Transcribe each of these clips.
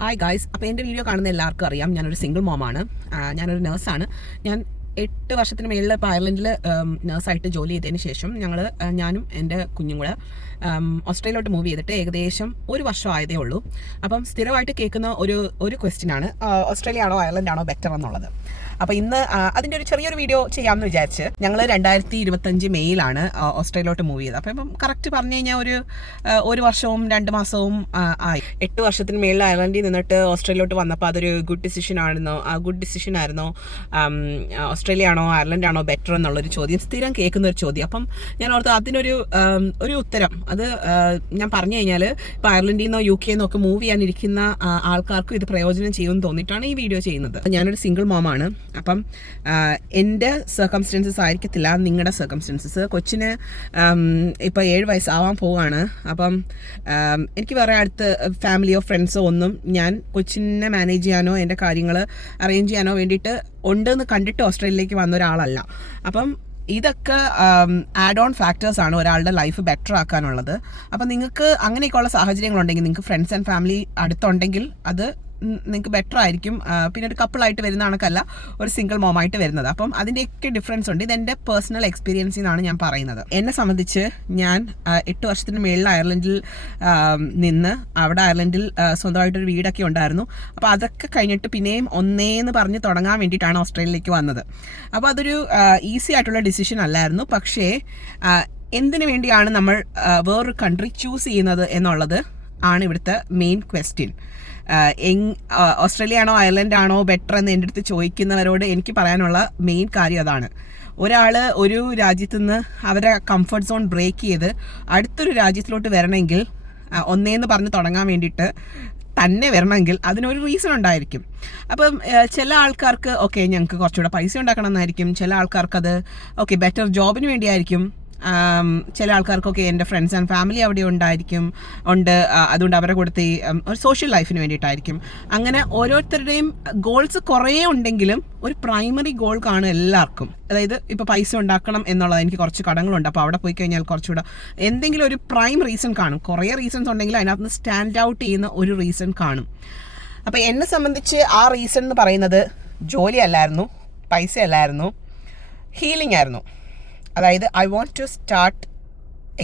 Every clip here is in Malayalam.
ഹായ് ഗായ്സ്, അപ്പോൾ എൻ്റെ വീഡിയോ കാണുന്ന എല്ലാവർക്കും അറിയാം ഞാനൊരു സിംഗിൾ മോമാണ്. ഞാനൊരു നേഴ്സാണ്. ഞാൻ 8 വർഷത്തിന് മേളിൽ ഇപ്പോൾ അയർലൻഡിൽ നേഴ്സായിട്ട് ജോലി ചെയ്തതിന് ശേഷം ഞാനും എൻ്റെ കുഞ്ഞും കൂടെ ഓസ്ട്രേലിയയിലോട്ട് മൂവ് ചെയ്തിട്ട് ഏകദേശം 1 വർഷം ആയതേ ഉള്ളൂ. അപ്പം സ്ഥിരമായിട്ട് കേൾക്കുന്ന ഒരു ക്വസ്റ്റ്യനാണ്, ഓസ്ട്രേലിയ ആണോ അയർലൻഡ് ആണോ ബെറ്റർ എന്നുള്ളത്. അപ്പോൾ ഇന്ന് അതിൻ്റെ ഒരു ചെറിയൊരു വീഡിയോ ചെയ്യാമെന്ന് വിചാരിച്ച് ഞങ്ങൾ 2025 മെയ്യിലാണ് ഓസ്ട്രേലിയയിലോട്ട് മൂവ് ചെയ്തത്. അപ്പം കറക്റ്റ് പറഞ്ഞു കഴിഞ്ഞാൽ ഒരു വർഷവും 2 മാസവും ആയി. 8 വർഷത്തിന് മേളിൽ അയർലൻഡിൽ നിന്നിട്ട് ഓസ്ട്രേലിയയിലോട്ട് വന്നപ്പോൾ അതൊരു ഗുഡ് ഡിസിഷൻ ആയിരുന്നോ ഓസ്ട്രേലിയ ആണോ അയർലൻഡ് ആണോ ബെറ്റർ എന്നുള്ളൊരു ചോദ്യം സ്ഥിരം കേൾക്കുന്ന ഒരു ചോദ്യം. അപ്പം ഞാൻ ഓർത്ത് അതിനൊരു ഉത്തരം അത് ഞാൻ പറഞ്ഞു കഴിഞ്ഞാൽ ഇപ്പോൾ അയർലൻഡിൽ നിന്നോ UK എന്നോ ഒക്കെ മൂവ് ചെയ്യാനിരിക്കുന്ന ആൾക്കാർക്കും ഇത് പ്രയോജനം ചെയ്യുമെന്ന് തോന്നിയിട്ടാണ് ഈ വീഡിയോ ചെയ്യുന്നത്. ഞാനൊരു സിംഗിൾ മോമാണ്. അപ്പം എൻ്റെ സർക്കംസ്റ്റൻസസ് ആയിരിക്കത്തില്ല നിങ്ങളുടെ സർക്കംസ്റ്റൻസസ്. കൊച്ചിന് ഇപ്പോൾ 7 വയസ്സാവാൻ പോവുകയാണ്. അപ്പം എനിക്ക് വേറെ അടുത്ത് ഫാമിലിയോ ഫ്രണ്ട്സോ ഒന്നും ഞാൻ കൊച്ചിനെ മാനേജ് ചെയ്യാനോ എൻ്റെ കാര്യങ്ങൾ അറേഞ്ച് ചെയ്യാനോ വേണ്ടിയിട്ട് ഉണ്ടെന്ന് കണ്ടിട്ട് ഓസ്ട്രേലിയയിലേക്ക് വന്ന ഒരാളല്ല. അപ്പം ഇതൊക്കെ ആഡ് ഓൺ ഫാക്ടേഴ്സ് ആണ് ഒരാളുടെ ലൈഫ് ബെറ്റർ ആക്കാനുള്ളത്. അപ്പം നിങ്ങൾക്ക് അങ്ങനെയൊക്കെയുള്ള സാഹചര്യങ്ങളുണ്ടെങ്കിൽ, നിങ്ങൾക്ക് ഫ്രണ്ട്സ് ആൻഡ് ഫാമിലി അടുത്തുണ്ടെങ്കിൽ അത് നിങ്ങൾക്ക് ബെറ്റർ ആയിരിക്കും. പിന്നെ ഒരു കപ്പിളായിട്ട് വരുന്ന കണക്കല്ല ഒരു സിംഗിൾ മോമായിട്ട് വരുന്നത്. അപ്പം അതിൻ്റെയൊക്കെ ഡിഫറൻസ് ഉണ്ട്. ഇതെൻ്റെ പേഴ്സണൽ എക്സ്പീരിയൻസിൽ നിന്നാണ് ഞാൻ പറയുന്നത്. എന്നെ സംബന്ധിച്ച് ഞാൻ 8 വർഷത്തിന് മേളിൽ അയർലൻഡിൽ നിന്ന് അവിടെ അയർലൻഡിൽ സ്വന്തമായിട്ടൊരു വീടൊക്കെ ഉണ്ടായിരുന്നു. അപ്പോൾ അതൊക്കെ കഴിഞ്ഞിട്ട് പിന്നെയും ഒന്നേന്ന് പറഞ്ഞ് തുടങ്ങാൻ വേണ്ടിയിട്ടാണ് ഓസ്ട്രേലിയയിലേക്ക് വന്നത്. അപ്പോൾ അതൊരു ഈസി ആയിട്ടുള്ള ഡിസിഷൻ അല്ലായിരുന്നു. പക്ഷേ എന്തിനു വേണ്ടിയാണ് നമ്മൾ വേറൊരു കൺട്രി ചൂസ് ചെയ്യുന്നത് എന്നുള്ളത് ആണ് ഇവിടുത്തെ മെയിൻ ക്വസ്റ്റ്യൻ. ഓസ്ട്രേലിയ ആണോ അയർലൻഡ് ആണോ ബെറ്റർ എന്ന് എൻ്റെ അടുത്ത് ചോദിക്കുന്നവരോട് എനിക്ക് പറയാനുള്ള മെയിൻ കാര്യം അതാണ്. ഒരാൾ ഒരു രാജ്യത്തു നിന്ന് അവരുടെ കംഫർട്ട് സോൺ ബ്രേക്ക് ചെയ്ത് അടുത്തൊരു രാജ്യത്തിലോട്ട് വരണമെങ്കിൽ ഒന്നേന്ന് പറഞ്ഞ് തുടങ്ങാൻ വേണ്ടിയിട്ട് തന്നെ വരണമെങ്കിൽ അതിനൊരു റീസൺ ഉണ്ടായിരിക്കും. അപ്പം ചില ആൾക്കാർക്ക് ഓക്കെ ഞങ്ങൾക്ക് കുറച്ചുകൂടെ പൈസ ഉണ്ടാക്കണം എന്നായിരിക്കും. ചില ആൾക്കാർക്ക് അത് ഓക്കെ ബെറ്റർ ജോബിന് വേണ്ടിയായിരിക്കും. ചില ആൾക്കാർക്കൊക്കെ എൻ്റെ ഫ്രണ്ട്സ് ആൻഡ് ഫാമിലി അവിടെ ഉണ്ട്, അതുകൊണ്ട് അവരെ കൊടുത്ത് ഒരു സോഷ്യൽ ലൈഫിന് വേണ്ടിയിട്ടായിരിക്കും. അങ്ങനെ ഓരോരുത്തരുടെയും ഗോൾസ് കുറേ ഉണ്ടെങ്കിലും ഒരു പ്രൈമറി ഗോൾ കാണും എല്ലാവർക്കും. അതായത് ഇപ്പോൾ പൈസ ഉണ്ടാക്കണം എന്നുള്ളത്, എനിക്ക് കുറച്ച് കടങ്ങളുണ്ട്, അപ്പോൾ അവിടെ പോയി കഴിഞ്ഞാൽ കുറച്ചുകൂടെ എന്തെങ്കിലും ഒരു പ്രൈം റീസൺ കാണും. കുറേ റീസൺസ് ഉണ്ടെങ്കിൽ അതിനകത്ത് നിന്ന് സ്റ്റാൻഡ് ഔട്ട് ചെയ്യുന്ന ഒരു റീസൺ കാണും. അപ്പോൾ എന്നെ സംബന്ധിച്ച് ആ റീസൺ എന്ന് പറയുന്നത് ജോലി അല്ലായിരുന്നു, പൈസ അല്ലായിരുന്നു, ഹീലിംഗ് ആയിരുന്നു. അതായത് I want to start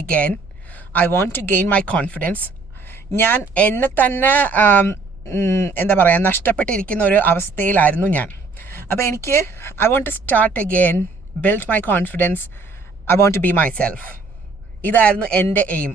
again, I want to gain my confidence. ഞാൻ എന്നെ തന്നെ എന്താ പറയുക നഷ്ടപ്പെട്ടിരിക്കുന്ന ഒരു അവസ്ഥയിലായിരുന്നു ഞാൻ. അപ്പോൾ എനിക്ക് I want to start again, build my confidence, I want to be myself. ഇതായിരുന്നു എൻ്റെ എയിം.